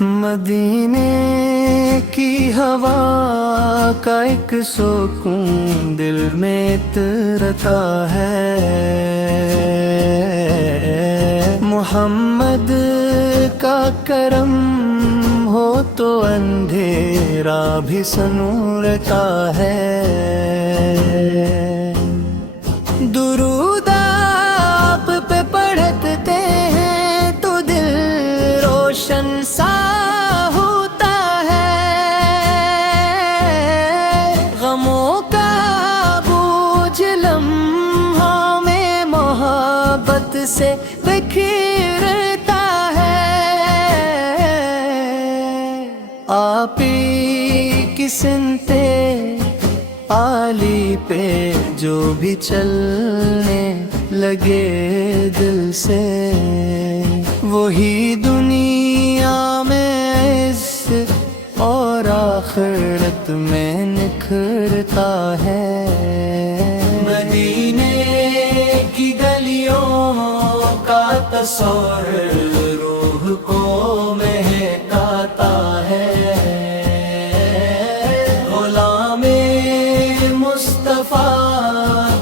مدینے کی ہوا کا ایک سکون دل میں اترتا ہے، محمد کا کرم ہو تو اندھیرا بھی سنورتا ہے۔ درود آپ پہ پڑھتے ہیں تو دل روشن سا ہوتا ہے، غموں کا بوجھ لمحوں میں محبت سے بکھرتا ہے۔ آپ ہی کی سنتے عالی پہ جو بھی چلنے لگے دل سے، وہی دنیا میں عزت اور آخرت میں نکھرتا ہے۔ مدینے کی گلیوں کا تصور روح کو مہکاتا ہے،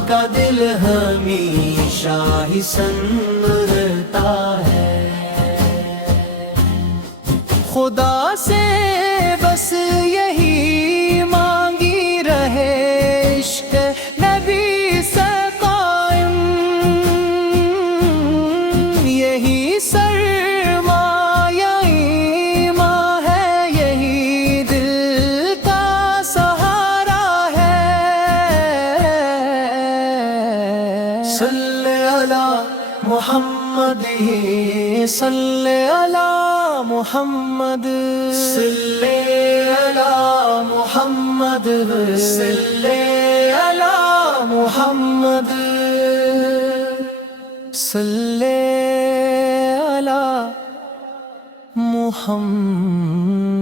کا دل ہمیشہ ہی سنورتا ہے۔ خدا سے بس یہی مانگی رہے عشق نبی سے قائم، یہی سرمایہ ایمان ہے، یہی دل کا سہارا ہے۔ صلی علی محمد صلی علی محمد صلی علی محمد صلی علی محمد صلی علی محمد۔